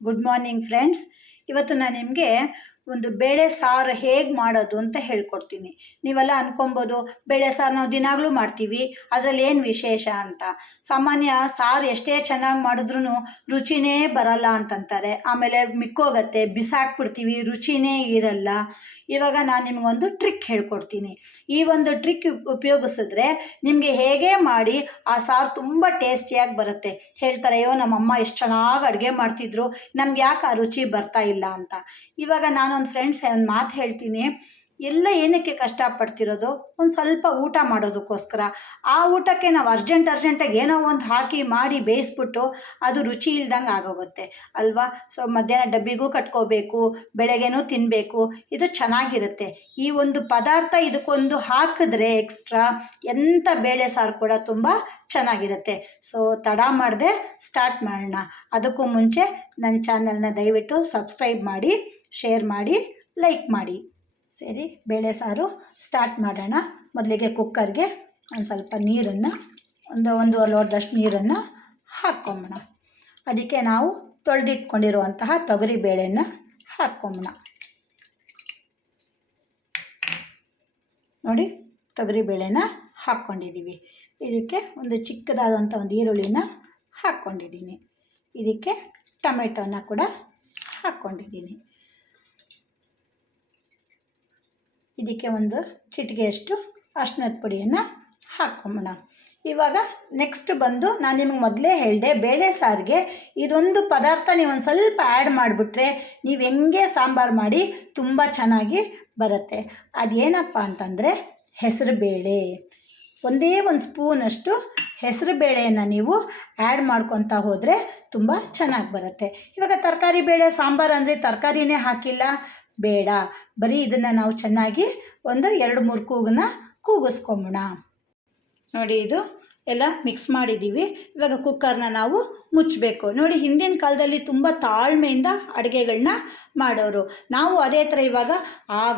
Good morning friends. ಇವತ್ತು ನಾನು ನಿಮಗೆ ಒಂದು ಬೇಳೆ ಸಾರು ಹೇಗೆ ಮಾಡೋದು ಅಂತ ಹೇಳ್ಕೊಡ್ತೀನಿ. ನೀವೆಲ್ಲ ಅನ್ಕೊಬೋದು, ಬೇಳೆ ಸಾರು ನಾವು ದಿನಾಗಲೂ ಮಾಡ್ತೀವಿ, ಅದರಲ್ಲಿ ಏನು ವಿಶೇಷ ಅಂತ. ಸಾಮಾನ್ಯ ಸಾರು ಎಷ್ಟೇ ಚೆನ್ನಾಗಿ ಮಾಡಿದ್ರೂ ರುಚಿನೇ ಬರಲ್ಲ ಅಂತಂತಾರೆ. ಆಮೇಲೆ ಮಿಕ್ಕೋಗತ್ತೆ, ಬಿಸಾಕ್ಬಿಡ್ತೀವಿ, ರುಚಿನೇ ಇರಲ್ಲ. ಇವಾಗ ನಾನು ನಿಮಗೊಂದು ಟ್ರಿಕ್ ಹೇಳ್ಕೊಡ್ತೀನಿ. ಈ ಒಂದು ಟ್ರಿಕ್ ಉಪಯೋಗಿಸಿದ್ರೆ ನಿಮಗೆ ಹೇಗೆ ಮಾಡಿ ಆ ಸಾರು ತುಂಬ ಟೇಸ್ಟಿಯಾಗಿ ಬರುತ್ತೆ. ಹೇಳ್ತಾರೆ, ಅಯ್ಯೋ ನಮ್ಮಮ್ಮ ಎಷ್ಟು ಚೆನ್ನಾಗಿ ಅಡುಗೆ ಮಾಡ್ತಿದ್ರು, ನಮ್ಗೆ ಯಾಕೆ ಆ ರುಚಿ ಬರ್ತಾ ಇಲ್ಲ ಅಂತ. ಇವಾಗ ನಾನೊಂದು ಫ್ರೆಂಡ್ಸ್ ಒಂದು ಮಾತು ಹೇಳ್ತೀನಿ, ಎಲ್ಲ ಏನಕ್ಕೆ ಕಷ್ಟಪಡ್ತಿರೋದು, ಒಂದು ಸ್ವಲ್ಪ ಊಟ ಮಾಡೋದಕ್ಕೋಸ್ಕರ. ಆ ಊಟಕ್ಕೆ ನಾವು ಅರ್ಜೆಂಟಾಗಿ ಏನೋ ಒಂದು ಹಾಕಿ ಮಾಡಿ ಬೇಯಿಸ್ಬಿಟ್ಟು ಅದು ರುಚಿ ಇಲ್ದಂಗೆ ಆಗೋಗುತ್ತೆ ಅಲ್ವಾ. ಸೊ ಮಧ್ಯಾಹ್ನ ಡಬ್ಬಿಗೂ ಕಟ್ಕೋಬೇಕು, ಬೆಳಗ್ಗೆನೂ ತಿನ್ನಬೇಕು, ಇದು ಚೆನ್ನಾಗಿರುತ್ತೆ. ಈ ಒಂದು ಪದಾರ್ಥ ಇದಕ್ಕೊಂದು ಹಾಕಿದ್ರೆ ಎಕ್ಸ್ಟ್ರಾ ಎಂಥ ಬೇಳೆ ಸಾರು ಕೂಡ ತುಂಬ ಚೆನ್ನಾಗಿರುತ್ತೆ. ಸೊ ತಡ ಮಾಡದೆ ಸ್ಟಾರ್ಟ್ ಮಾಡೋಣ. ಅದಕ್ಕೂ ಮುಂಚೆ ನನ್ನ ಚಾನಲ್ನ ದಯವಿಟ್ಟು ಸಬ್ಸ್ಕ್ರೈಬ್ ಮಾಡಿ, ಶೇರ್ ಮಾಡಿ, ಲೈಕ್ ಮಾಡಿ. ಸರಿ, ಬೇಳೆ ಸಾರು ಸ್ಟಾರ್ಟ್ ಮಾಡೋಣ. ಮೊದಲಿಗೆ ಕುಕ್ಕರ್ಗೆ ಒಂದು ಸ್ವಲ್ಪ ನೀರನ್ನು, ಒಂದೂವರೆ ಲೋಟದಷ್ಟು ನೀರನ್ನು ಹಾಕ್ಕೊಂಬೋಣ. ಅದಕ್ಕೆ ನಾವು ತೊಳೆದಿಟ್ಕೊಂಡಿರುವಂತಹ ತೊಗರಿ ಬೇಳೆನ ಹಾಕ್ಕೊಂಬೋಣ. ನೋಡಿ, ತೊಗರಿ ಬೇಳೆನ ಹಾಕ್ಕೊಂಡಿದ್ದೀವಿ. ಇದಕ್ಕೆ ಒಂದು ಚಿಕ್ಕದಾದಂಥ ಒಂದು ಈರುಳ್ಳಿನ ಹಾಕ್ಕೊಂಡಿದ್ದೀನಿ. ಇದಕ್ಕೆ ಟೊಮೆಟೊನ ಕೂಡ ಹಾಕ್ಕೊಂಡಿದ್ದೀನಿ. ಇದಕ್ಕೆ ಒಂದು ಚಿಟಿಕೆಯಷ್ಟು ಅರಿಶಿನದ ಪುಡಿಯನ್ನು ಹಾಕ್ಕೊಂಬೋಣ. ಇವಾಗ ನೆಕ್ಸ್ಟ್ ಬಂದು ನಾನು ನಿಮಗೆ ಮೊದಲೇ ಹೇಳಿದೆ, ಬೇಳೆ ಸಾರಿಗೆ ಇದೊಂದು ಪದಾರ್ಥ ನೀವು ಒಂದು ಸ್ವಲ್ಪ ಆ್ಯಡ್ ಮಾಡಿಬಿಟ್ರೆ ನೀವು ಹೆಂಗೆ ಸಾಂಬಾರು ಮಾಡಿ ತುಂಬ ಚೆನ್ನಾಗಿ ಬರುತ್ತೆ. ಅದೇನಪ್ಪ ಅಂತಂದರೆ ಹೆಸರುಬೇಳೆ. ಒಂದೇ ಒಂದು ಸ್ಪೂನಷ್ಟು ಹೆಸರುಬೇಳೆಯನ್ನು ನೀವು ಆ್ಯಡ್ ಮಾಡ್ಕೊತಾ ಹೋದರೆ ತುಂಬ ಚೆನ್ನಾಗಿ ಬರುತ್ತೆ. ಇವಾಗ ತರಕಾರಿ ಬೇಳೆ ಸಾಂಬಾರು ಅಂದರೆ ತರಕಾರಿನೇ ಹಾಕಿಲ್ಲ, ಬೇಡ, ಬರೀ ಇದನ್ನು ನಾವು ಚೆನ್ನಾಗಿ ಒಂದು 2-3 ಕೂಗನ್ನ ಕೂಗಿಸ್ಕೊಂಬೋಣ. ನೋಡಿ, ಇದು ಎಲ್ಲ ಮಿಕ್ಸ್ ಮಾಡಿದ್ದೀವಿ. ಇವಾಗ ಕುಕ್ಕರ್ನ ನಾವು ಮುಚ್ಚಬೇಕು. ನೋಡಿ, ಹಿಂದಿನ ಕಾಲದಲ್ಲಿ ತುಂಬ ತಾಳ್ಮೆಯಿಂದ ಅಡುಗೆಗಳನ್ನ ಮಾಡೋರು. ನಾವು ಅದೇ ಥರ ಇವಾಗ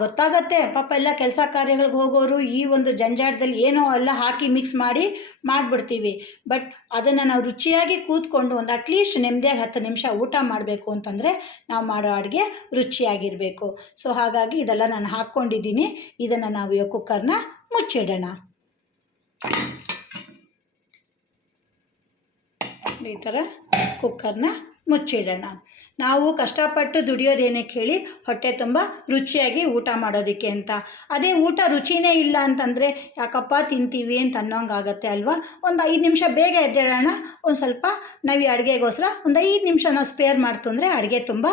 ಗೊತ್ತಾಗತ್ತೆ, ಪಾಪ ಎಲ್ಲ ಕೆಲಸ ಕಾರ್ಯಗಳಿಗೆ ಹೋಗೋರು ಈ ಒಂದು ಜಂಜಾಟದಲ್ಲಿ ಏನೋ ಎಲ್ಲ ಹಾಕಿ ಮಿಕ್ಸ್ ಮಾಡಿ ಮಾಡಿಬಿಡ್ತೀವಿ. ಬಟ್ ಅದನ್ನು ನಾವು ರುಚಿಯಾಗಿ ಕೂತ್ಕೊಂಡು ಒಂದು ಅಟ್ಲೀಸ್ಟ್ ನೆಮ್ಮದಿಯಾಗಿ 10 ನಿಮಿಷ ಊಟ ಮಾಡಬೇಕು ಅಂತಂದರೆ ನಾವು ಮಾಡೋ ಅಡುಗೆ ರುಚಿಯಾಗಿರಬೇಕು. ಸೊ ಹಾಗಾಗಿ ಇದೆಲ್ಲ ನಾನು ಹಾಕ್ಕೊಂಡಿದ್ದೀನಿ. ಇದನ್ನು ನಾವು ಇವಾಗ ಕುಕ್ಕರ್ನ ಮುಚ್ಚಿಡೋಣ. ಈ ಥರ ಕುಕ್ಕರ್ನ ಮುಚ್ಚಿಡೋಣ. ನಾವು ಕಷ್ಟಪಟ್ಟು ದುಡಿಯೋದೇನಕ್ಕೆ ಹೇಳಿ, ಹೊಟ್ಟೆ ತುಂಬ ರುಚಿಯಾಗಿ ಊಟ ಮಾಡೋದಕ್ಕೆ ಅಂತ. ಅದೇ ಊಟ ರುಚಿನೇ ಇಲ್ಲ ಅಂತಂದರೆ ಯಾಕಪ್ಪ ತಿಂತೀವಿ ಅಂತ ಅನ್ನೋಂಗಾಗತ್ತೆ ಅಲ್ವಾ. ಒಂದು 5 ನಿಮಿಷ ಬೇಗ ಎದ್ದೇಳೋಣ. ಒಂದು ಸ್ವಲ್ಪ ನಾವು ಈ ಅಡುಗೆಗೋಸ್ಕರ ಒಂದು 5 ನಿಮಿಷ ನಾವು ಸ್ಪೇರ್ ಮಾಡ್ತು ಅಂದರೆ ಅಡುಗೆ ತುಂಬ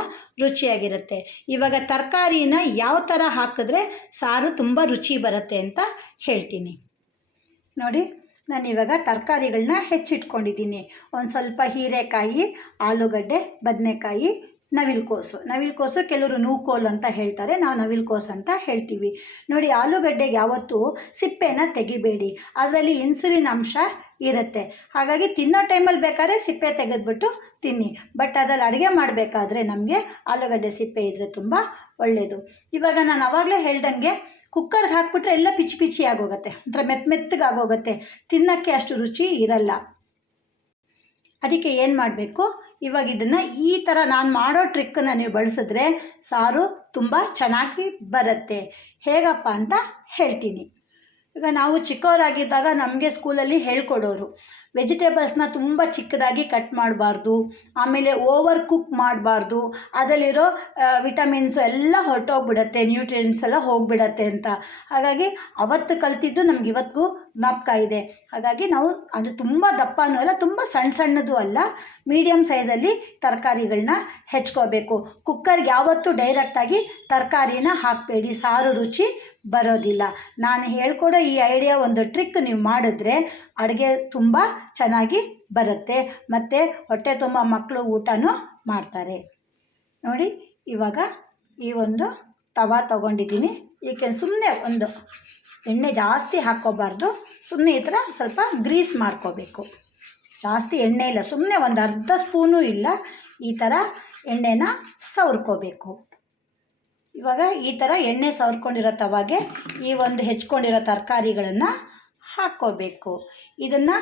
ರುಚಿಯಾಗಿರುತ್ತೆ. ಇವಾಗ ತರಕಾರಿನ ಯಾವ ಥರ ಹಾಕಿದ್ರೆ ಸಾರು ತುಂಬ ರುಚಿ ಬರುತ್ತೆ ಅಂತ ಹೇಳ್ತೀನಿ. ನೋಡಿ, ನಾನಿವಾಗ ತರಕಾರಿಗಳನ್ನ ಹೆಚ್ಚಿಟ್ಕೊಂಡಿದ್ದೀನಿ. ಒಂದು ಸ್ವಲ್ಪ ಹೀರೆಕಾಯಿ, ಆಲೂಗಡ್ಡೆ, ಬದನೆಕಾಯಿ, ನವಿಲುಕೋಸು ಕೆಲವರು ನೂಕೋಲು ಅಂತ ಹೇಳ್ತಾರೆ, ನಾವು ನವಿಲುಕೋಸು ಅಂತ ಹೇಳ್ತೀವಿ. ನೋಡಿ, ಆಲೂಗಡ್ಡೆಗೆ ಯಾವತ್ತೂ ಸಿಪ್ಪೆನ ತೆಗಿಬೇಡಿ, ಅದರಲ್ಲಿ ಇನ್ಸುಲಿನ್ ಅಂಶ ಇರುತ್ತೆ. ಹಾಗಾಗಿ ತಿನ್ನೋ ಟೈಮಲ್ಲಿ ಬೇಕಾದ್ರೆ ಸಿಪ್ಪೆ ತೆಗೆದುಬಿಟ್ಟು ತಿನ್ನಿ. ಬಟ್ ಅದ್ರಲ್ಲಿ ಅಡುಗೆ ಮಾಡಬೇಕಾದ್ರೆ ನಮಗೆ ಆಲೂಗಡ್ಡೆ ಸಿಪ್ಪೆ ಇದ್ದರೆ ತುಂಬ ಒಳ್ಳೆಯದು. ಇವಾಗ ನಾನು ಆವಾಗಲೇ ಹೇಳ್ದಂಗೆ ಕುಕ್ಕರ್ಗೆ ಹಾಕ್ಬಿಟ್ರೆ ಎಲ್ಲ ಪಿಚ್ಚಿ ಆಗೋಗುತ್ತೆ, ಒಂಥರ ಮೆತ್ತಗಾಗೋಗುತ್ತೆ, ತಿನ್ನೋಕ್ಕೆ ಅಷ್ಟು ರುಚಿ ಇರಲ್ಲ. ಅದಕ್ಕೆ ಏನು ಮಾಡಬೇಕು, ಇವಾಗ ಇದನ್ನು ಈ ಥರ ನಾನು ಮಾಡೋ ಟ್ರಿಕ್ಕನ್ನು ನೀವು ಬಳಸಿದ್ರೆ ಸಾರು ತುಂಬ ಚೆನ್ನಾಗಿ ಬರುತ್ತೆ. ಹೇಗಪ್ಪ ಅಂತ ಹೇಳ್ತೀನಿ. ಈಗ ನಾವು ಚಿಕ್ಕವರಾಗಿದ್ದಾಗ ನಮಗೆ ಸ್ಕೂಲಲ್ಲಿ ಹೇಳ್ಕೊಡೋರು, ವೆಜಿಟೇಬಲ್ಸ್ನ ತುಂಬ ಚಿಕ್ಕದಾಗಿ ಕಟ್ ಮಾಡಬಾರ್ದು, ಆಮೇಲೆ ಓವರ್ ಕುಕ್ ಮಾಡಬಾರ್ದು, ಅದರಲ್ಲಿರೋ ವಿಟಮಿನ್ಸು ಎಲ್ಲ ಹೊರಟೋಗ್ಬಿಡತ್ತೆ, ನ್ಯೂಟ್ರಿಯೆಂಟ್ಸ್ ಎಲ್ಲ ಹೋಗಿಬಿಡತ್ತೆ ಅಂತ. ಹಾಗಾಗಿ ಅವತ್ತು ಕಲ್ತಿದ್ದು ನಮ್ಗೆ ಇವತ್ತಿಗೂ ಜ್ಞಾಪಕ ಇದೆ. ಹಾಗಾಗಿ ನಾವು ಅದು ತುಂಬ ದಪ್ಪನೂ ಅಲ್ಲ, ತುಂಬ ಸಣ್ಣದು ಅಲ್ಲ, ಮೀಡಿಯಮ್ ಸೈಜಲ್ಲಿ ತರಕಾರಿಗಳನ್ನ ಹೆಚ್ಕೋಬೇಕು. ಕುಕ್ಕರ್ಗೆ ಯಾವತ್ತೂ ಡೈರೆಕ್ಟಾಗಿ ತರಕಾರಿನ ಹಾಕಬೇಡಿ, ಸಾರು ರುಚಿ ಬರೋದಿಲ್ಲ. ನಾನು ಹೇಳ್ಕೊಡೋ ಈ ಐಡಿಯಾ, ಒಂದು ಟ್ರಿಕ್ ನೀವು ಮಾಡಿದ್ರೆ ಅಡುಗೆ ತುಂಬ ಚೆನ್ನಾಗಿ ಬರುತ್ತೆ, ಮತ್ತು ಹೊಟ್ಟೆ ತುಂಬ ಮಕ್ಕಳು ಊಟನೂ ಮಾಡ್ತಾರೆ. ನೋಡಿ, ಇವಾಗ ಈ ಒಂದು ತವಾ ತೊಗೊಂಡಿದ್ದೀನಿ. ಏಕೆ ಸುಮ್ಮನೆ ಒಂದು ಎಣ್ಣೆ ಜಾಸ್ತಿ ಹಾಕ್ಕೋಬಾರ್ದು, ಸುಮ್ಮನೆ ಈ ಥರ ಸ್ವಲ್ಪ ಗ್ರೀಸ್ ಮಾಡ್ಕೋಬೇಕು. ಜಾಸ್ತಿ ಎಣ್ಣೆ ಇಲ್ಲ, ಸುಮ್ಮನೆ ಒಂದು ಅರ್ಧ ಸ್ಪೂನೂ ಇಲ್ಲ, ಈ ಥರ ಎಣ್ಣೆನ ಸವರ್ಕೋಬೇಕು. ಇವಾಗ ಈ ಥರ ಎಣ್ಣೆ ಸವರ್ಕೊಂಡಿರೋ ತವಾಗೆ ಈ ಒಂದು ಹೆಚ್ಕೊಂಡಿರೋ ತರಕಾರಿಗಳನ್ನು ಹಾಕ್ಕೋಬೇಕು. ಇದನ್ನು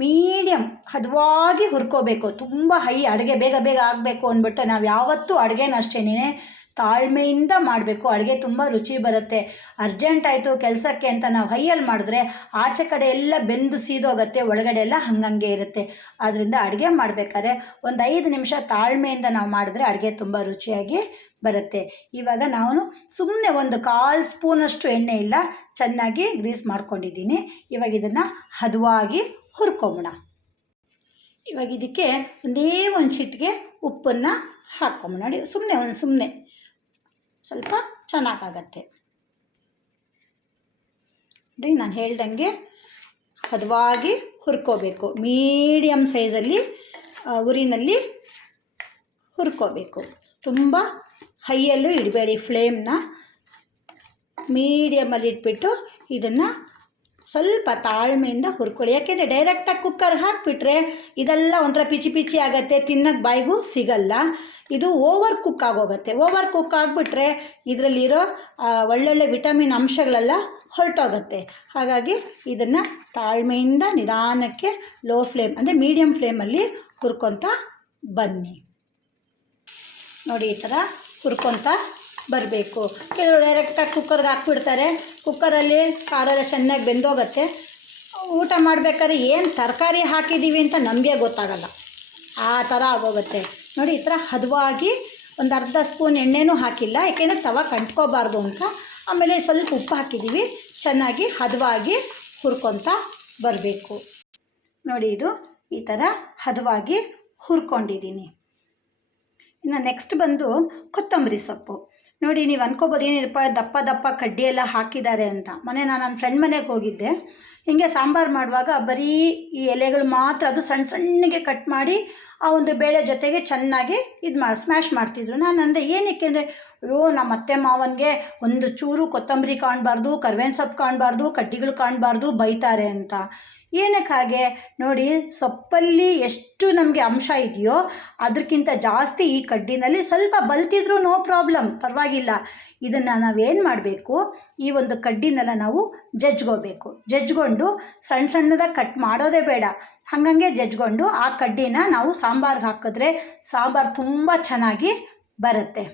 ಮೀಡಿಯಮ್ ಹದವಾಗಿ ಹುರ್ಕೋಬೇಕು. ತುಂಬ ಹೈ ಅಡುಗೆ ಬೇಗ ಬೇಗ ಆಗಬೇಕು ಅಂದ್ಬಿಟ್ಟು ನಾವು ಯಾವತ್ತೂ ಅಡುಗೆನ ಅಷ್ಟೇನೆ ತಾಳ್ಮೆಯಿಂದ ಮಾಡಬೇಕು. ಅಡುಗೆ ತುಂಬ ರುಚಿ ಬರುತ್ತೆ. ಅರ್ಜೆಂಟ್ ಆಯಿತು ಕೆಲಸಕ್ಕೆ ಅಂತ ನಾವು ಹೈಯಲ್ಲಿ ಮಾಡಿದ್ರೆ ಆಚೆ ಕಡೆ ಎಲ್ಲ ಬೆಂದು ಸೀದೋಗುತ್ತೆ, ಒಳಗಡೆ ಎಲ್ಲ ಹಂಗಂಗೆ ಇರುತ್ತೆ. ಆದ್ದರಿಂದ ಅಡುಗೆ ಮಾಡಬೇಕಾದ್ರೆ ಒಂದು 5 ನಿಮಿಷ ತಾಳ್ಮೆಯಿಂದ ನಾವು ಮಾಡಿದ್ರೆ ಅಡುಗೆ ತುಂಬ ರುಚಿಯಾಗಿ ಬರುತ್ತೆ. ಇವಾಗ ನಾನು ಸುಮ್ಮನೆ ಒಂದು 1/4 ಸ್ಪೂನಷ್ಟು ಎಣ್ಣೆ ಇಲ್ಲ, ಚೆನ್ನಾಗಿ ಗ್ರೀಸ್ ಮಾಡ್ಕೊಂಡಿದ್ದೀನಿ. ಇವಾಗ ಇದನ್ನು ಹದವಾಗಿ ಹುರ್ಕೊಂಬಿಡ. ಇವಾಗ ಇದಕ್ಕೆ ಒಂದೇ ಒಂದು ಚಿಟಿಕೆ ಉಪ್ಪನ್ನು ಹಾಕ್ಕೊಂಬಿಡ. ನೋಡಿ, ಸುಮ್ಮನೆ ಸ್ವಲ್ಪ ಚೆನ್ನಾಗಾಗತ್ತೆ. ನೋಡಿ, ನಾನು ಹೇಳ್ದಂಗೆ ಹದವಾಗಿ ಹುರ್ಕೋಬೇಕು. ಮೀಡಿಯಮ್ ಸೈಜಲ್ಲಿ ಉರಿನಲ್ಲಿ ಹುರ್ಕೋಬೇಕು. ತುಂಬ ಹೈಯಲ್ಲೂ ಇಡಬೇಡಿ, ಫ್ಲೇಮ್ನ ಮೀಡಿಯಮಲ್ಲಿ ಇಟ್ಬಿಟ್ಟು ಇದನ್ನು ಸ್ವಲ್ಪ ತಾಳ್ಮೆಯಿಂದ ಹುರ್ಕೊಳ್ಳಿ. ಯಾಕೆಂದರೆ ಡೈರೆಕ್ಟಾಗಿ ಕುಕ್ಕರ್ ಹಾಕಿಬಿಟ್ರೆ ಇದೆಲ್ಲ ಒಂಥರ ಪಿಚಿ ಆಗುತ್ತೆ, ತಿನ್ನೋಕ್ಕೆ ಬಾಯಿಗೂ ಸಿಗಲ್ಲ. ಇದು ಓವರ್ ಕುಕ್ ಆಗೋಗುತ್ತೆ. ಓವರ್ ಕುಕ್ ಆಗಿಬಿಟ್ರೆ ಇದರಲ್ಲಿರೋ ಒಳ್ಳೊಳ್ಳೆ ವಿಟಮಿನ್ ಅಂಶಗಳೆಲ್ಲ ಹೊರಟೋಗುತ್ತೆ. ಹಾಗಾಗಿ ಇದನ್ನು ತಾಳ್ಮೆಯಿಂದ ನಿಧಾನಕ್ಕೆ ಲೋ ಫ್ಲೇಮ್ ಅಂದರೆ ಮೀಡಿಯಮ್ ಫ್ಲೇಮಲ್ಲಿ ಹುರ್ಕೊತ ಬನ್ನಿ. ನೋಡಿ, ಈ ಥರ ಹುರ್ಕೊತ ಬರಬೇಕು. ಕೆಲವರು ಡೈರೆಕ್ಟಾಗಿ ಕುಕ್ಕರ್ಗೆ ಹಾಕ್ಬಿಡ್ತಾರೆ. ಕುಕ್ಕರಲ್ಲಿ ಸಾರೆಲ್ಲ ಚೆನ್ನಾಗಿ ಬೆಂದೋಗುತ್ತೆ. ಊಟ ಮಾಡಬೇಕಾದ್ರೆ ಏನು ತರಕಾರಿ ಹಾಕಿದ್ದೀವಿ ಅಂತ ನಮಗೆ ಗೊತ್ತಾಗಲ್ಲ, ಆ ಥರ ಆಗೋಗುತ್ತೆ. ನೋಡಿ, ಈ ಥರ ಹದವಾಗಿ ಒಂದು ಅರ್ಧ ಸ್ಪೂನ್ ಎಣ್ಣೆನೂ ಹಾಕಿಲ್ಲ, ಏಕೆಂದರೆ ತವ ಕಂಟ್ಕೋಬಾರ್ದು ಅಂತ. ಆಮೇಲೆ ಸ್ವಲ್ಪ ಉಪ್ಪು ಹಾಕಿದ್ದೀವಿ. ಚೆನ್ನಾಗಿ ಹದವಾಗಿ ಹುರ್ಕೊತ ಬರಬೇಕು. ನೋಡಿ, ಇದು ಈ ಥರ ಹದವಾಗಿ ಹುರ್ಕೊಂಡಿದ್ದೀನಿ. ಇನ್ನು ನೆಕ್ಸ್ಟ್ ಬಂದು ಕೊತ್ತಂಬರಿ ಸೊಪ್ಪು. ನೋಡಿ, ನೀವು ಅನ್ಕೋಬೋದು ಏನಿರಪ್ಪ ದಪ್ಪ ಕಡ್ಡಿ ಎಲ್ಲ ಹಾಕಿದ್ದಾರೆ ಅಂತ. ಮೊನ್ನೆ ನಾನು ನನ್ನ ಫ್ರೆಂಡ್ ಮನೆಗೆ ಹೋಗಿದ್ದೆ. ಹೀಗೆ ಸಾಂಬಾರು ಮಾಡುವಾಗ ಬರೀ ಈ ಎಲೆಗಳು ಮಾತ್ರ, ಅದು ಸಣ್ಣಗೆ ಕಟ್ ಮಾಡಿ ಆ ಒಂದು ಬೇಳೆ ಜೊತೆಗೆ ಚೆನ್ನಾಗಿ ಸ್ಮ್ಯಾಶ್ ಮಾಡ್ತಿದ್ರು. ನಾನು ಅಂದೆ ಏನಕ್ಕೆ ಅಂದರೆ, ಅಯ್ಯೋ ನಮ್ಮ ಅತ್ತೆ ಮಾವನಿಗೆ ಒಂದು ಚೂರು ಕೊತ್ತಂಬರಿ ಕಾಣಬಾರ್ದು, ಕರ್ಬೇವಿನ ಸೊಪ್ಪು ಕಾಣಬಾರ್ದು, ಕಡ್ಡಿಗಳು ಕಾಣಬಾರ್ದು, ಬೈತಾರೆ ಅಂತ. ಏನಕ್ಕೆ ಹಾಗೆ? ನೋಡಿ, ಸೊಪ್ಪಲ್ಲಿ ಎಷ್ಟು ನಮಗೆ ಅಂಶ ಇದೆಯೋ ಅದಕ್ಕಿಂತ ಜಾಸ್ತಿ ಈ ಕಡ್ಡಿನಲ್ಲಿ ಸ್ವಲ್ಪ ಬಲ್ತಿದ್ರೂ ನೋ ಪ್ರಾಬ್ಲಮ್, ಪರವಾಗಿಲ್ಲ. ಇದನ್ನು ನಾವೇನು ಮಾಡಬೇಕು, ಈ ಒಂದು ಕಡ್ಡಿನೆಲ್ಲ ನಾವು ಜಜ್ಜಿಕೊಂಡು ಸಣ್ಣದಾಗಿ ಕಟ್ ಮಾಡೋದೇ ಬೇಡ, ಹಾಗಂಗೆ ಜಜ್ಜಿಕೊಂಡು ಆ ಕಡ್ಡಿನ ನಾವು ಸಾಂಬಾರ್ಗೆ ಹಾಕಿದ್ರೆ ಸಾಂಬಾರು ತುಂಬ ಚೆನ್ನಾಗಿ ಬರುತ್ತೆ.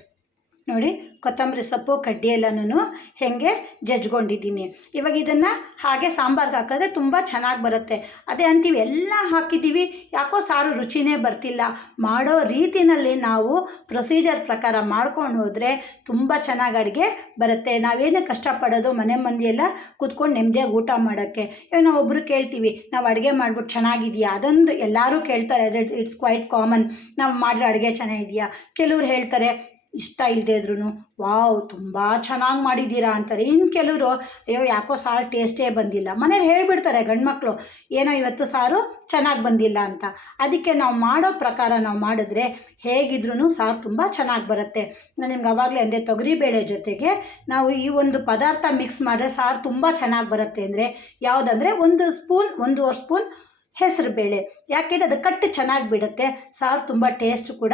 ನೋಡಿ, ಕೊತ್ತಂಬರಿ ಸೊಪ್ಪು ಕಡ್ಡಿ ಎಲ್ಲನೂ ಹೇಗೆ ಜಜ್ಕೊಂಡಿದ್ದೀನಿ. ಇವಾಗ ಇದನ್ನು ಹಾಗೆ ಸಾಂಬಾರ್ಗೆ ಹಾಕಿದ್ರೆ ತುಂಬ ಚೆನ್ನಾಗಿ ಬರುತ್ತೆ. ಅದೇ ಅಂತೀವಿ ಎಲ್ಲ ಹಾಕಿದ್ದೀವಿ, ಯಾಕೋ ಸಾರು ರುಚಿನೇ ಬರ್ತಿಲ್ಲ. ಮಾಡೋ ರೀತಿಯಲ್ಲಿ ನಾವು ಪ್ರೊಸೀಜರ್ ಪ್ರಕಾರ ಮಾಡ್ಕೊಂಡು ಹೋದರೆ ತುಂಬ ಚೆನ್ನಾಗಿ ಅಡುಗೆ ಬರುತ್ತೆ. ನಾವೇನು ಕಷ್ಟಪಡೋದು ಮನೆ ಮಂದಿಯೆಲ್ಲ ಕೂತ್ಕೊಂಡು ನೆಮ್ಮದಿಯಾಗಿ ಊಟ ಮಾಡೋಕ್ಕೆ. ಇವಾಗ ನಾವು ಒಬ್ಬರು ಕೇಳ್ತೀವಿ, ನಾವು ಅಡುಗೆ ಮಾಡ್ಬಿಟ್ಟು ಚೆನ್ನಾಗಿದೆಯಾ, ಅದೊಂದು ಎಲ್ಲರೂ ಕೇಳ್ತಾರೆ, ಇಟ್ಸ್ ಕ್ವೈಟ್ ಕಾಮನ್. ನಾವು ಮಾಡಿರೋ ಅಡುಗೆ ಚೆನ್ನಾಗಿದೆಯಾ. ಕೆಲವ್ರು ಹೇಳ್ತಾರೆ ಇಷ್ಟ ಇಲ್ಲದೆ ಇದ್ರೂ ವಾವ್ ತುಂಬ ಚೆನ್ನಾಗಿ ಮಾಡಿದ್ದೀರಾ ಅಂತಾರೆ. ಇನ್ನು ಕೆಲವರು ಅಯ್ಯೋ ಯಾಕೋ ಸಾರು ಟೇಸ್ಟೇ ಬಂದಿಲ್ಲ. ಮನೇಲಿ ಹೇಳಿಬಿಡ್ತಾರೆ ಗಂಡ್ಮಕ್ಳು, ಏನೋ ಇವತ್ತು ಸಾರು ಚೆನ್ನಾಗಿ ಬಂದಿಲ್ಲ ಅಂತ. ಅದಕ್ಕೆ ನಾವು ಮಾಡೋ ಪ್ರಕಾರ ನಾವು ಮಾಡಿದ್ರೆ ಹೇಗಿದ್ರೂ ಸಾರು ತುಂಬ ಚೆನ್ನಾಗಿ ಬರುತ್ತೆ. ನಾನು ನಿಮ್ಗೆ ಆವಾಗಲೇ ಅಂದೆ, ತೊಗರಿಬೇಳೆ ಜೊತೆಗೆ ನಾವು ಈ ಒಂದು ಪದಾರ್ಥ ಮಿಕ್ಸ್ ಮಾಡಿದ್ರೆ ಸಾರು ತುಂಬ ಚೆನ್ನಾಗಿ ಬರುತ್ತೆ. ಅಂದರೆ ಯಾವುದಂದರೆ ಒಂದೂವರೆ ಸ್ಪೂನ್ ಹೆಸರು ಬೇಳೆ. ಯಾಕೆಂದರೆ ಅದು ಕಟ್ಟು ಚೆನ್ನಾಗಿ ಬಿಡುತ್ತೆ, ಸಾರು ತುಂಬ ಟೇಸ್ಟ್ ಕೂಡ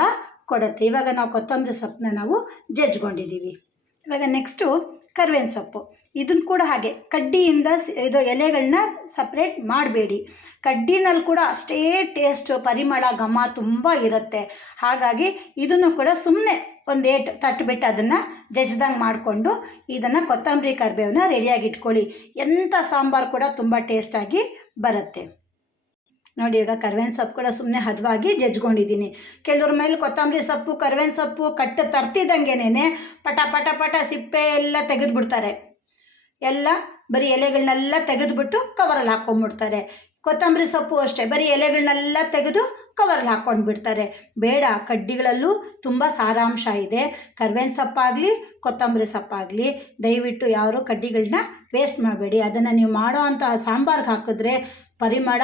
ಕೊಡುತ್ತೆ. ಇವಾಗ ನಾವು ಕೊತ್ತಂಬರಿ ಸೊಪ್ಪನ್ನ ನಾವು ಜಜ್ಕೊಂಡಿದ್ದೀವಿ. ಇವಾಗ ನೆಕ್ಸ್ಟು ಕರ್ಬೇವಿನ ಸೊಪ್ಪು. ಇದನ್ನು ಕೂಡ ಹಾಗೆ ಕಡ್ಡಿಯಿಂದ ಇದು ಎಲೆಗಳನ್ನ ಸಪ್ರೇಟ್ ಮಾಡಬೇಡಿ. ಕಡ್ಡಿನಲ್ಲಿ ಕೂಡ ಅಷ್ಟೇ ಟೇಸ್ಟ್, ಪರಿಮಳ, ಘಮ ತುಂಬ ಇರುತ್ತೆ. ಹಾಗಾಗಿ ಇದನ್ನು ಕೂಡ ಸುಮ್ಮನೆ ಒಂದು ತಟ್ಬಿಟ್ಟು ಅದನ್ನು ಜಜ್ದಂಗೆ ಮಾಡಿಕೊಂಡು ಇದನ್ನು ಕೊತ್ತಂಬರಿ ಕರಿಬೇವನ್ನ ರೆಡಿಯಾಗಿ ಇಟ್ಕೊಳ್ಳಿ. ಎಂಥ ಸಾಂಬಾರು ಕೂಡ ತುಂಬ ಟೇಸ್ಟಾಗಿ ಬರುತ್ತೆ. ನೋಡಿ, ಈಗ ಕರ್ಬೇವಿನ ಸೊಪ್ಪು ಕೂಡ ಸುಮ್ಮನೆ ಹದವಾಗಿ ಜಜ್ಕೊಂಡಿದ್ದೀನಿ. ಕೆಲವ್ರ ಮೇಲೆ ಕೊತ್ತಂಬರಿ ಸೊಪ್ಪು ಕರ್ಬೇವಿನ ಸೊಪ್ಪು ತರ್ತಿದ್ದಂಗೆನೇ ಪಟ ಸಿಪ್ಪೆ ಎಲ್ಲ ತೆಗೆದುಬಿಡ್ತಾರೆ. ಎಲ್ಲ ಬರೀ ಎಲೆಗಳನ್ನೆಲ್ಲ ತೆಗೆದುಬಿಟ್ಟು ಕವರಲ್ಲಿ ಹಾಕ್ಕೊಂಡ್ಬಿಡ್ತಾರೆ. ಕೊತ್ತಂಬರಿ ಸೊಪ್ಪು ಅಷ್ಟೇ, ಬರೀ ಎಲೆಗಳನ್ನೆಲ್ಲ ತೆಗೆದು ಕವರಲ್ಲಿ ಹಾಕ್ಕೊಂಡು ಬಿಡ್ತಾರೆ. ಬೇಡ, ಕಡ್ಡಿಗಳಲ್ಲೂ ತುಂಬ ಸಾರಾಂಶ ಇದೆ. ಕರ್ಬೇವಿನ ಸೊಪ್ಪಾಗಲಿ ಕೊತ್ತಂಬರಿ ಸೊಪ್ಪಾಗಲಿ ದಯವಿಟ್ಟು ಯಾರು ಕಡ್ಡಿಗಳನ್ನ ವೇಸ್ಟ್ ಮಾಡಬೇಡಿ. ಅದನ್ನು ನೀವು ಮಾಡೋ ಅಂತಹ ಸಾಂಬಾರ್ಗೆ ಹಾಕಿದ್ರೆ ಪರಿಮಳ,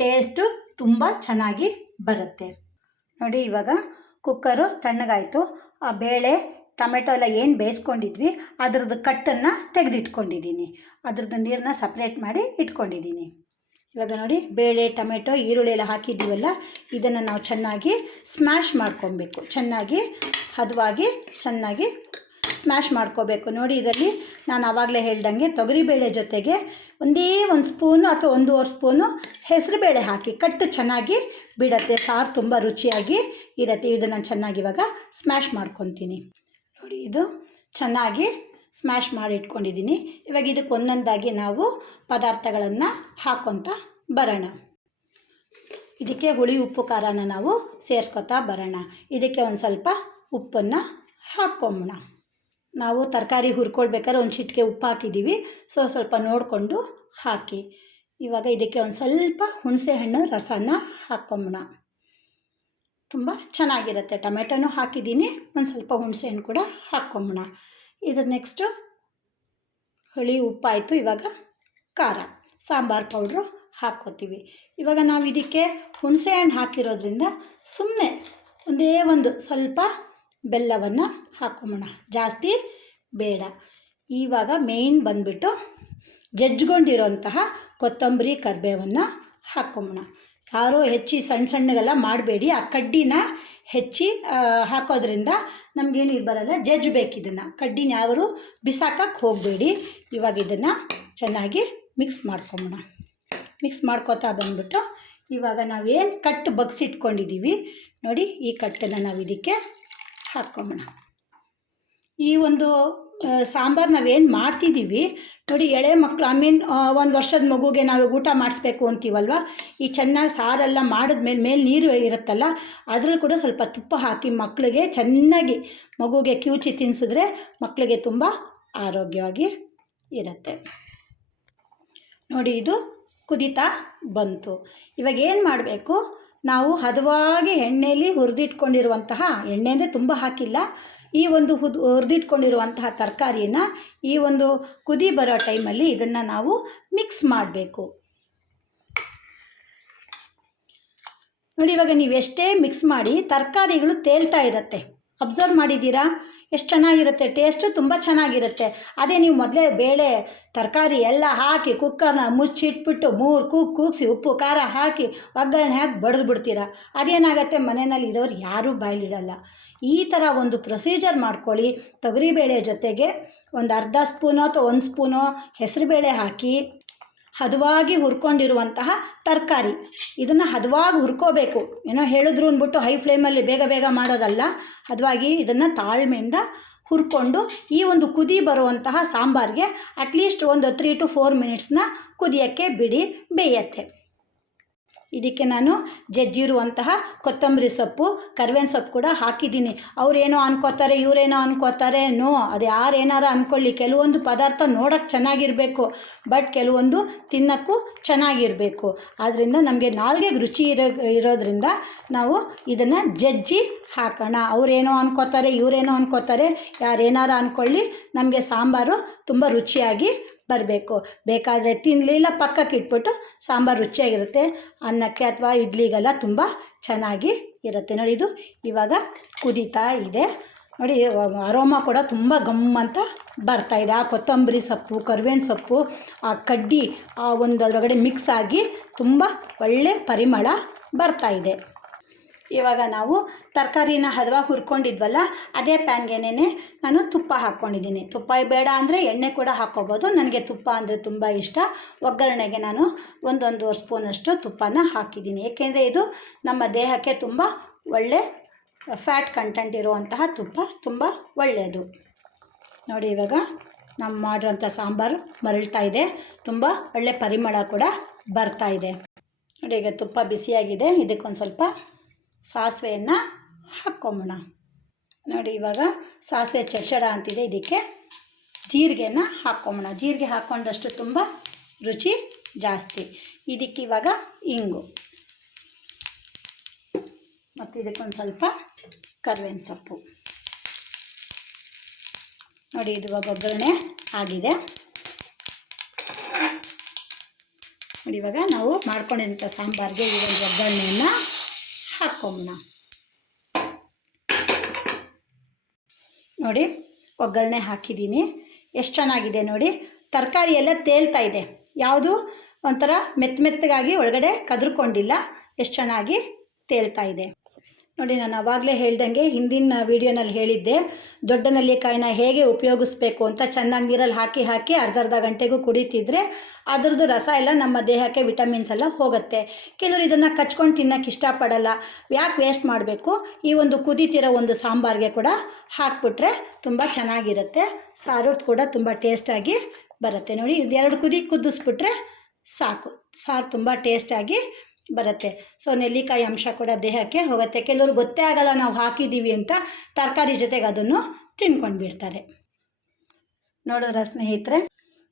ಟೇಸ್ಟು ತುಂಬ ಚೆನ್ನಾಗಿ ಬರುತ್ತೆ. ನೋಡಿ, ಇವಾಗ ಕುಕ್ಕರು ತಣ್ಣಗಾಯಿತು. ಆ ಬೇಳೆ ಟೊಮೆಟೊ ಎಲ್ಲ ಏನು ಬೇಯಿಸ್ಕೊಂಡಿದ್ವಿ ಅದ್ರದ್ದು ಕಟ್ಟನ್ನು ತೆಗೆದಿಟ್ಕೊಂಡಿದ್ದೀನಿ. ಅದ್ರದ್ದು ನೀರನ್ನ ಸಪ್ರೇಟ್ ಮಾಡಿ ಇಟ್ಕೊಂಡಿದ್ದೀನಿ. ಇವಾಗ ನೋಡಿ, ಬೇಳೆ, ಟೊಮೆಟೊ, ಈರುಳ್ಳಿ ಎಲ್ಲ ಹಾಕಿದ್ದೀವಲ್ಲ, ಇದನ್ನು ನಾವು ಚೆನ್ನಾಗಿ ಸ್ಮ್ಯಾಶ್ ಮಾಡ್ಕೊಬೇಕು. ಚೆನ್ನಾಗಿ ಹದವಾಗಿ ಚೆನ್ನಾಗಿ ಸ್ಮ್ಯಾಶ್ ಮಾಡ್ಕೋಬೇಕು. ನೋಡಿ, ಇದರಲ್ಲಿ ನಾನು ಆವಾಗಲೇ ಹೇಳ್ದಂಗೆ ತೊಗರಿಬೇಳೆ ಜೊತೆಗೆ ಒಂದೇ ಒಂದು ಸ್ಪೂನು ಅಥವಾ 1.5 ಸ್ಪೂನು ಹೆಸರುಬೇಳೆ ಹಾಕಿ ಕಟ್ಟು ಚೆನ್ನಾಗಿ ಬಿಡತ್ತೆ. ಸಾರು ತುಂಬ ರುಚಿಯಾಗಿ ಇರುತ್ತೆ. ಇದನ್ನು ಚೆನ್ನಾಗಿ ಇವಾಗ ಸ್ಮ್ಯಾಶ್ ಮಾಡ್ಕೊತೀನಿ. ನೋಡಿ, ಇದು ಚೆನ್ನಾಗಿ ಸ್ಮ್ಯಾಶ್ ಮಾಡಿ ಇಟ್ಕೊಂಡಿದ್ದೀನಿ. ಇವಾಗ ಇದಕ್ಕೆ ಒಂದೊಂದಾಗಿ ನಾವು ಪದಾರ್ಥಗಳನ್ನು ಹಾಕ್ಕೊತ ಬರೋಣ. ಇದಕ್ಕೆ ಹುಳಿ ಉಪ್ಪು ಖಾರನ ನಾವು ಸೇರಿಸ್ಕೊತಾ ಬರೋಣ. ಇದಕ್ಕೆ ಒಂದು ಸ್ವಲ್ಪ ಉಪ್ಪನ್ನು ಹಾಕ್ಕೊಂಬೋಣ. ನಾವು ತರಕಾರಿ ಹುರ್ಕೊಳ್ಬೇಕಾದ್ರೆ ಒಂದು ಚಿಟಿಕೆ ಉಪ್ಪು ಹಾಕಿದ್ದೀವಿ, ಸ್ವಲ್ಪ ನೋಡಿಕೊಂಡು ಹಾಕಿ. ಇವಾಗ ಇದಕ್ಕೆ ಒಂದು ಸ್ವಲ್ಪ ಹುಣಸೆಹಣ್ಣು ರಸನ ಹಾಕ್ಕೊಂಬೋಣ. ತುಂಬ ಚೆನ್ನಾಗಿರುತ್ತೆ. ಟೊಮೆಟೊನೂ ಹಾಕಿದ್ದೀನಿ, ಒಂದು ಸ್ವಲ್ಪ ಹುಣಸೆಹಣ್ಣು ಕೂಡ ಹಾಕ್ಕೊಂಬೋಣ. ಇದು ನೆಕ್ಸ್ಟು ಹುಳಿ ಉಪ್ಪಾಯಿತು. ಇವಾಗ ಖಾರ, ಸಾಂಬಾರು ಪೌಡ್ರು ಹಾಕ್ಕೋತೀವಿ. ಇವಾಗ ನಾವು ಇದಕ್ಕೆ ಹುಣಸೆಹಣ್ಣು ಹಾಕಿರೋದ್ರಿಂದ ಸುಮ್ಮನೆ ಒಂದೇ ಒಂದು ಸ್ವಲ್ಪ ಬೆಲ್ಲವನ್ನು ಹಾಕ್ಕೊಂಬೋಣ, ಜಾಸ್ತಿ ಬೇಡ. ಇವಾಗ ಮೇಯ್ನ್ ಬಂದುಬಿಟ್ಟು ಜಜ್ಕೊಂಡಿರೋಂತಹ ಕೊತ್ತಂಬರಿ ಕರಿಬೇವನ್ನು ಹಾಕ್ಕೊಂಬೋಣ. ಯಾರೋ ಹೆಚ್ಚಿ ಸಣ್ಣ ಸಣ್ಣಗೆಲ್ಲ ಮಾಡಬೇಡಿ. ಆ ಕಡ್ಡಿನ ಹೆಚ್ಚಿ ಹಾಕೋದ್ರಿಂದ ನಮಗೇನು ಇದು ಬರೋಲ್ಲ. ಜಜ್ಬೇಕು. ಇದನ್ನು ಕಡ್ಡಿನ ಯಾರು ಬಿಸಾಕಕ್ಕೆ ಹೋಗಬೇಡಿ. ಇವಾಗ ಇದನ್ನು ಚೆನ್ನಾಗಿ ಮಿಕ್ಸ್ ಮಾಡ್ಕೊಂಬೋಣ. ಮಿಕ್ಸ್ ಮಾಡ್ಕೋತಾ ಬಂದ್ಬಿಟ್ಟು ಇವಾಗ ನಾವೇನು ಕಟ್ಟು ಬಗ್ಸಿಟ್ಕೊಂಡಿದ್ದೀವಿ ನೋಡಿ, ಈ ಕಟ್ಟನ್ನು ನಾವು ಇದಕ್ಕೆ ಹಾಕ್ಕೊಂಬೋಣ. ಈ ಒಂದು ಸಾಂಬಾರು ನಾವೇನು ಮಾಡ್ತಿದ್ದೀವಿ ನೋಡಿ, ಎಳೆ ಮಕ್ಕಳು ಒಂದು ವರ್ಷದ ಮಗುಗೆ ನಾವು ಊಟ ಮಾಡಿಸ್ಬೇಕು ಅಂತೀವಲ್ವ, ಈ ಚೆನ್ನಾಗಿ ಸಾರೆಲ್ಲ ಮಾಡಿದ್ಮೇಲೆ ಮೇಲೆ ನೀರು ಇರುತ್ತಲ್ಲ, ಅದ್ರಲ್ಲಿ ಕೂಡ ಸ್ವಲ್ಪ ತುಪ್ಪ ಹಾಕಿ ಮಕ್ಕಳಿಗೆ ಚೆನ್ನಾಗಿ ಮಗುಗೆ ಕಿವುಚಿ ತಿನ್ನಿಸಿದ್ರೆ ಮಕ್ಕಳಿಗೆ ತುಂಬ ಆರೋಗ್ಯವಾಗಿ ಇರುತ್ತೆ. ನೋಡಿ, ಇದು ಕುದೀತಾ ಬಂತು. ಇವಾಗ ಏನು ಮಾಡಬೇಕು, ನಾವು ಹದವಾಗಿ ಎಣ್ಣೆಯಲ್ಲಿ ಹುರಿದಿಟ್ಕೊಂಡಿರುವಂತಹ, ಎಣ್ಣೆ ಅಂದರೆ ತುಂಬ ಹಾಕಿಲ್ಲ, ಈ ಒಂದು ಹುರಿದಿಟ್ಕೊಂಡಿರುವಂತಹ ತರಕಾರಿನ ಈ ಒಂದು ಕುದಿ ಬರೋ ಟೈಮಲ್ಲಿ ಇದನ್ನು ನಾವು ಮಿಕ್ಸ್ ಮಾಡಬೇಕು. ನೋಡಿ, ಇವಾಗ ನೀವು ಎಷ್ಟೇ ಮಿಕ್ಸ್ ಮಾಡಿ ತರಕಾರಿಗಳು ತೇಲ್ತಾ ಇರುತ್ತೆ. ಅಬ್ಸರ್ವ್ ಮಾಡಿದ್ದೀರಾ? ಎಷ್ಟು ಚೆನ್ನಾಗಿರುತ್ತೆ, ಟೇಸ್ಟು ತುಂಬ ಚೆನ್ನಾಗಿರುತ್ತೆ. ಅದೇ ನೀವು ಮೊದಲೇ ಬೇಳೆ ತರಕಾರಿ ಎಲ್ಲ ಹಾಕಿ ಕುಕ್ಕರ್ನ ಮುಚ್ಚಿಟ್ಬಿಟ್ಟು 3 ಕೂಗಿಸಿ ಉಪ್ಪು ಖಾರ ಹಾಕಿ ಒಗ್ಗರಣೆ ಹಾಕಿ ಬಡಿದು ಬಿಡ್ತೀರಾ. ಅದೇನಾಗುತ್ತೆ, ಮನೆಯಲ್ಲಿ ಇರೋರು ಯಾರೂ ಬಾಯಲ್ಲಿಡಲ್ಲ. ಈ ಥರ ಒಂದು ಪ್ರೊಸೀಜರ್ ಮಾಡ್ಕೊಳ್ಳಿ. ತೊಗರಿಬೇಳೆ ಜೊತೆಗೆ ಒಂದು ಅರ್ಧ ಸ್ಪೂನೋ ಅಥವಾ 1 ಸ್ಪೂನೋ ಹೆಸರುಬೇಳೆ ಹಾಕಿ ಹದವಾಗಿ ಹುರ್ಕೊಂಡಿರುವಂತಹ ತರಕಾರಿ, ಇದನ್ನು ಹದವಾಗಿ ಹುರ್ಕೋಬೇಕು. ಏನೋ ಹೇಳಿದ್ರು ಅಂದ್ಬಿಟ್ಟು ಹೈ ಫ್ಲೇಮಲ್ಲಿ ಬೇಗ ಬೇಗ ಮಾಡೋದಲ್ಲ. ಹದವಾಗಿ ಇದನ್ನು ತಾಳ್ಮೆಯಿಂದ ಹುರ್ಕೊಂಡು ಈ ಒಂದು ಕುದಿ ಬರುವಂತಹ ಸಾಂಬಾರಿಗೆ ಅಟ್ಲೀಸ್ಟ್ ಒಂದು 3 to 4 ಮಿನಿಟ್ಸ್ನ ಕುದಿಯೋಕ್ಕೆ ಬಿಡಿ, ಬೇಯತ್ತೆ. ಇದಕ್ಕೆ ನಾನು ಜಜ್ಜಿರುವಂತಹ ಕೊತ್ತಂಬರಿ ಸೊಪ್ಪು, ಕರಿಬೇವಿನ ಸೊಪ್ಪು ಕೂಡ ಹಾಕಿದ್ದೀನಿ. ಅವರೇನೋ ಅನ್ಕೋತಾರೆ, ಇವರೇನೋ ಅನ್ಕೋತಾರೆ. ನೋ, ಅದು ಯಾರು ಏನಾರು ಅಂದ್ಕೊಳ್ಳಿ. ಕೆಲವೊಂದು ಪದಾರ್ಥ ನೋಡೋಕ್ಕೆ ಚೆನ್ನಾಗಿರಬೇಕು, ಬಟ್ ಕೆಲವೊಂದು ತಿನ್ನೋಕ್ಕೂ ಚೆನ್ನಾಗಿರಬೇಕು. ಆದ್ದರಿಂದ ನಮಗೆ ನಾಲ್ಗೆಗೆ ರುಚಿ ಇರೋದ್ರಿಂದ ನಾವು ಇದನ್ನು ಜಜ್ಜಿ ಹಾಕೋಣ. ಅವರೇನೋ ಅನ್ಕೋತಾರೆ, ಇವರೇನೋ ಅನ್ಕೋತಾರೆ, ಯಾರೇನಾರು ಅಂದ್ಕೊಳ್ಳಿ, ನಮಗೆ ಸಾಂಬಾರು ತುಂಬ ರುಚಿಯಾಗಿ ಬರಬೇಕು. ಬೇಕಾದರೆ ತಿನ್ನಲಿಲ್ಲ ಪಕ್ಕಕ್ಕೆ ಇಟ್ಬಿಟ್ಟು ಸಾಂಬಾರು ರುಚಿಯಾಗಿರುತ್ತೆ. ಅನ್ನಕ್ಕೆ ಅಥವಾ ಇಡ್ಲಿಗೆಲ್ಲ ತುಂಬ ಚೆನ್ನಾಗಿ ಇರುತ್ತೆ. ನೋಡಿ, ಇದು ಇವಾಗ ಕುದೀತಾ ಇದೆ. ನೋಡಿ, ಅರೋಮಾ ಕೂಡ ತುಂಬ ಗಮ್ಮಂತ ಬರ್ತಾಯಿದೆ. ಆ ಕೊತ್ತಂಬರಿ ಸೊಪ್ಪು, ಕರಿಬೇವಿನ ಸೊಪ್ಪು, ಆ ಕಡ್ಡಿ ಆ ಒಂದು ಅದರೊಳಗಡೆ ಮಿಕ್ಸ್ ಆಗಿ ತುಂಬ ಒಳ್ಳೆ ಪರಿಮಳ ಬರ್ತಾಯಿದೆ. ಇವಾಗ ನಾವು ತರಕಾರಿನ ಹದವಾಗಿ ಹುರ್ಕೊಂಡಿದ್ವಲ್ಲ, ಅದೇ ಪ್ಯಾನ್ಗೆನೇ ನಾನು ತುಪ್ಪ ಹಾಕ್ಕೊಂಡಿದ್ದೀನಿ. ತುಪ್ಪ ಬೇಡ ಅಂದರೆ ಎಣ್ಣೆ ಕೂಡ ಹಾಕ್ಕೋಬೋದು. ನನಗೆ ತುಪ್ಪ ಅಂದರೆ ತುಂಬ ಇಷ್ಟ. ಒಗ್ಗರಣೆಗೆ ನಾನು 1-1.5 ಸ್ಪೂನಷ್ಟು ತುಪ್ಪನ ಹಾಕಿದ್ದೀನಿ. ಏಕೆಂದರೆ ಇದು ನಮ್ಮ ದೇಹಕ್ಕೆ ತುಂಬ ಒಳ್ಳೆ ಫ್ಯಾಟ್ ಕಂಟೆಂಟ್ ಇರುವಂತಹ ತುಪ್ಪ, ತುಂಬ ಒಳ್ಳೆಯದು. ನೋಡಿ, ಇವಾಗ ನಾವು ಮಾಡಿರೋಂಥ ಸಾಂಬಾರು ಮರಳ್ತಾ ಇದೆ. ತುಂಬ ಒಳ್ಳೆ ಪರಿಮಳ ಕೂಡ ಬರ್ತಾ ಇದೆ. ನೋಡಿ, ಈಗ ತುಪ್ಪ ಬಿಸಿಯಾಗಿದೆ. ಇದಕ್ಕೊಂದು ಸ್ವಲ್ಪ ಸಾಸಿವೆಯನ್ನು ಹಾಕ್ಕೊಂಬೋಣ. ನೋಡಿ, ಇವಾಗ ಸಾಸಿವೆ ಚಡ್ಚಡ ಅಂತಿದೆ. ಇದಕ್ಕೆ ಜೀರಿಗೆನ ಹಾಕ್ಕೊಂಬೋಣ. ಜೀರಿಗೆ ಹಾಕ್ಕೊಂಡಷ್ಟು ತುಂಬ ರುಚಿ ಜಾಸ್ತಿ. ಇದಕ್ಕೆ ಇವಾಗ ಇಂಗು ಮತ್ತು ಇದಕ್ಕೊಂದು ಸ್ವಲ್ಪ ಕರಿಬೇವಿನ ಸೊಪ್ಪು. ನೋಡಿ, ಇದು ಇವಾಗ ಒಗ್ಗರಣೆ ಆಗಿದೆ. ನೋಡಿ, ಇವಾಗ ನಾವು ಮಾಡ್ಕೊಂಡಿದ್ದಂಥ ಸಾಂಬಾರಿಗೆ ಈ ಒಂದು ಒಗ್ಗರಣೆಯನ್ನು ಹಾಕ್ಕೊಂಬೋಣ. ನೋಡಿ, ಒಗ್ಗರಣೆ ಹಾಕಿದ್ದೀನಿ. ಎಷ್ಟು ಚೆನ್ನಾಗಿದೆ ನೋಡಿ. ತರಕಾರಿ ಎಲ್ಲ ತೇಲ್ತಾ ಇದೆ. ಯಾವುದು ಒಂಥರ ಮೆತ್ತಗಾಗಿ ಒಳಗಡೆ ಕದ್ರಕೊಂಡಿಲ್ಲ. ಎಷ್ಟು ಚೆನ್ನಾಗಿ ತೇಲ್ತಾ ಇದೆ. ನೋಡಿ, ನಾನು ಆವಾಗಲೇ ಹೇಳ್ದಂಗೆ ಹಿಂದಿನ ವೀಡಿಯೋನಲ್ಲಿ ಹೇಳಿದ್ದೆ, ದೊಡ್ಡ ನೆಲ್ಲಿಕಾಯಿನ ಹೇಗೆ ಉಪಯೋಗಿಸ್ಬೇಕು ಅಂತ. ಚೆನ್ನಾಗಿ ನೀರಲ್ಲಿ ಹಾಕಿ ಅರ್ಧ ಗಂಟೆಗೂ ಕುಡಿತಿದ್ರೆ ಅದರದ್ದು ರಸ ಎಲ್ಲ ನಮ್ಮ ದೇಹಕ್ಕೆ ವಿಟಮಿನ್ಸ್ ಎಲ್ಲ ಹೋಗುತ್ತೆ. ಕೆಲವರು ಇದನ್ನು ಕಚ್ಕೊಂಡು ತಿನ್ನೋಕ್ಕೆ ಇಷ್ಟಪಡಲ್ಲ. ಯಾಕೆ ವೇಸ್ಟ್ ಮಾಡಬೇಕು? ಈ ಒಂದು ಕುದೀತಿರೋ ಒಂದು ಸಾಂಬಾರಿಗೆ ಕೂಡ ಹಾಕ್ಬಿಟ್ರೆ ತುಂಬ ಚೆನ್ನಾಗಿರುತ್ತೆ. ಸಾರು ಕೂಡ ತುಂಬ ಟೇಸ್ಟಾಗಿ ಬರುತ್ತೆ. ನೋಡಿ, ಇದು 2 ಕುದಿ ಕುದಿಸ್ಬಿಟ್ರೆ ಸಾಕು, ಸಾರು ತುಂಬ ಟೇಸ್ಟಾಗಿ ಬರುತ್ತೆ. ಸೊ ನೆಲ್ಲಿಕಾಯಿ ಅಂಶ ಕೂಡ ದೇಹಕ್ಕೆ ಹೋಗುತ್ತೆ. ಕೆಲವರು ಗೊತ್ತೇ ಆಗಲ್ಲ ನಾವು ಹಾಕಿದ್ದೀವಿ ಅಂತ, ತರಕಾರಿ ಜೊತೆಗೆ ಅದನ್ನು ತಿನ್ಕೊಂಡು ಬಿಡ್ತಾರೆ. ನೋಡಿದ್ರ ಸ್ನೇಹಿತರೆ,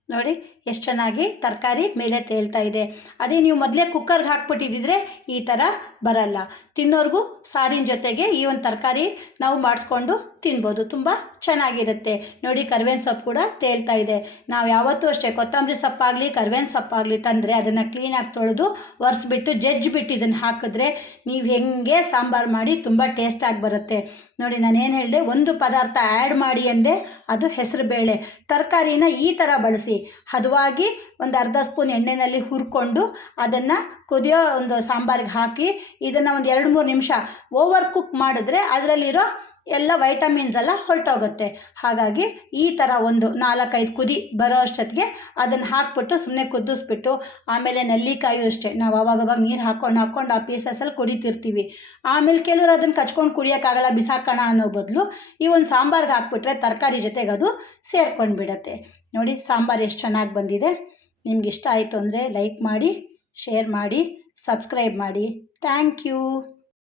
ನೋಡಿ ಎಷ್ಟು ಚೆನ್ನಾಗಿ ತರಕಾರಿ ಮೇಲೆ ತೇಲ್ತಾ ಇದೆ. ಅದೇ ನೀವು ಮೊದಲೇ ಕುಕ್ಕರ್ಗೆ ಹಾಕ್ಬಿಟ್ಟಿದ್ದಿದ್ರೆ ಈ ಥರ ಬರಲ್ಲ. ತಿನ್ನೋರ್ಗೂ ಸಾರಿನ ಜೊತೆಗೆ ಈ ಒಂದು ತರಕಾರಿ ನಾವು ಮಾಡಿಸ್ಕೊಂಡು ತಿನ್ಬೋದು, ತುಂಬ ಚೆನ್ನಾಗಿರುತ್ತೆ. ನೋಡಿ, ಕರಿಬೇವಿನ ಸೊಪ್ಪು ಕೂಡ ತೇಲ್ತಾ ಇದೆ. ನಾವು ಯಾವತ್ತೂ ಅಷ್ಟೇ ಕೊತ್ತಂಬರಿ ಸೊಪ್ಪಾಗಲಿ ಕರಿಬೇವಿನ ಸೊಪ್ಪಾಗಲಿ ತಂದರೆ ಅದನ್ನು ಕ್ಲೀನಾಗಿ ತೊಳೆದು ಒರೆಸ್ಬಿಟ್ಟು ಜಜ್ಜಿಬಿಟ್ಟು ಇದನ್ನು ಹಾಕಿದ್ರೆ ನೀವು ಹೆಂಗೆ ಸಾಂಬಾರು ಮಾಡಿ ತುಂಬ ಟೇಸ್ಟಾಗಿ ಬರುತ್ತೆ. ನೋಡಿ, ನಾನೇನು ಹೇಳಿದೆ, ಒಂದು ಪದಾರ್ಥ ಆ್ಯಡ್ ಮಾಡಿ ಅಂದೆ, ಅದು ಹೆಸರುಬೇಳೆ. ತರಕಾರಿನ ಈ ಥರ ಬಳಸಿ ಹದವಾಗಿ ಒಂದು ಅರ್ಧ ಸ್ಪೂನ್ ಎಣ್ಣೆಯಲ್ಲಿ ಹುರ್ಕೊಂಡು ಅದನ್ನು ಕುದಿಯೋ ಒಂದು ಸಾಂಬಾರಿಗೆ ಹಾಕಿ ಇದನ್ನು ಒಂದು 2-3 ನಿಮಿಷ ಓವರ್ ಕುಕ್ ಮಾಡಿದ್ರೆ ಅದರಲ್ಲಿರೋ ಎಲ್ಲ ವೈಟಮಿನ್ಸ್ ಎಲ್ಲ ಹೊರಟೋಗುತ್ತೆ. ಹಾಗಾಗಿ ಈ ಥರ ಒಂದು 4-5 ಕುದಿ ಬರೋ ಅಷ್ಟೊತ್ತಿಗೆ ಅದನ್ನು ಹಾಕ್ಬಿಟ್ಟು ಸುಮ್ಮನೆ ಕುದಿಸ್ಬಿಟ್ಟು, ಆಮೇಲೆ ನೆಲ್ಲಿಕಾಯಿ ಅಷ್ಟೇ ನಾವು ಅವಾಗವಾಗ ನೀರು ಹಾಕ್ಕೊಂಡು ಆ ಪೀಸಸಲ್ಲಿ ಕುಡಿತಿರ್ತೀವಿ. ಆಮೇಲೆ ಕೆಲವರು ಅದನ್ನು ಕಚ್ಕೊಂಡು ಕುಡಿಯೋಕ್ಕಾಗಲ್ಲ, ಬಿಸಾಕೋಣ ಅನ್ನೋ ಬದಲು ಈ ಒಂದು ಸಾಂಬಾರ್ಗೆ ಹಾಕ್ಬಿಟ್ರೆ ತರಕಾರಿ ಜೊತೆಗೆ ಅದು ಸೇರ್ಕೊಂಡು ಬಿಡುತ್ತೆ. ನೋಡಿ, ಸಾಂಬಾರು ಎಷ್ಟು ಚೆನ್ನಾಗಿ ಬಂದಿದೆ. ನಿಮ್ಗೆ ಇಷ್ಟ ಆಯಿತು ಅಂದರೆ ಲೈಕ್ ಮಾಡಿ, ಶೇರ್ ಮಾಡಿ, ಸಬ್ಸ್ಕ್ರೈಬ್ ಮಾಡಿ. Thank you.